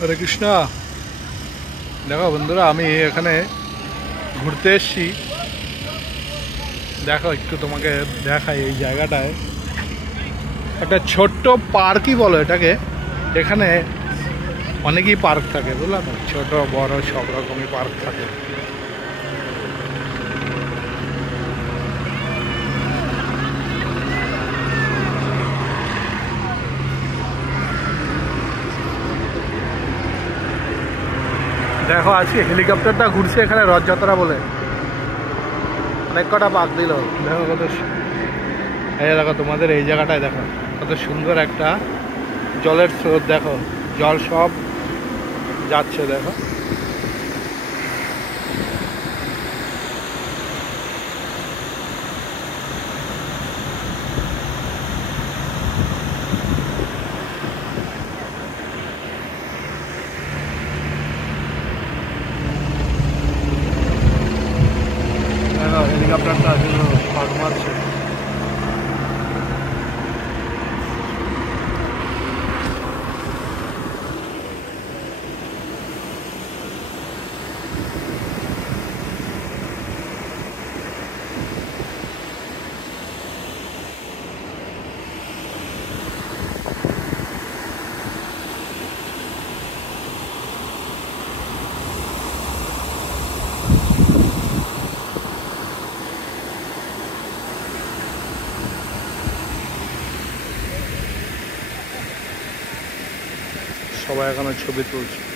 হরে কৃষ্ণ। দেখো বন্ধুরা, আমি এখানে ঘুরতে এসেছি। দেখো একটু তোমাকে দেখাই, এই জায়গাটায় একটা ছোট্ট পার্কই বলো এটাকে। এখানে অনেকই পার্ক থাকে, বুঝলাম, ছোট বড় সব রকমই পার্ক থাকে। দেখো আজকে হেলিকপ্টারটা ঘুরছে এখানে রথযাত্রা বলে, অনেক কটা পাক দিল। দেখো কত, এই দেখো তোমাদের এই জায়গাটায় দেখো কত সুন্দর একটা জলের স্রোত। দেখো জল সব যাচ্ছে, দেখো। দেখো হেলিকপ্টারটা শুধু পাক মারছে। সবাই এখানে ছবি তুলছে।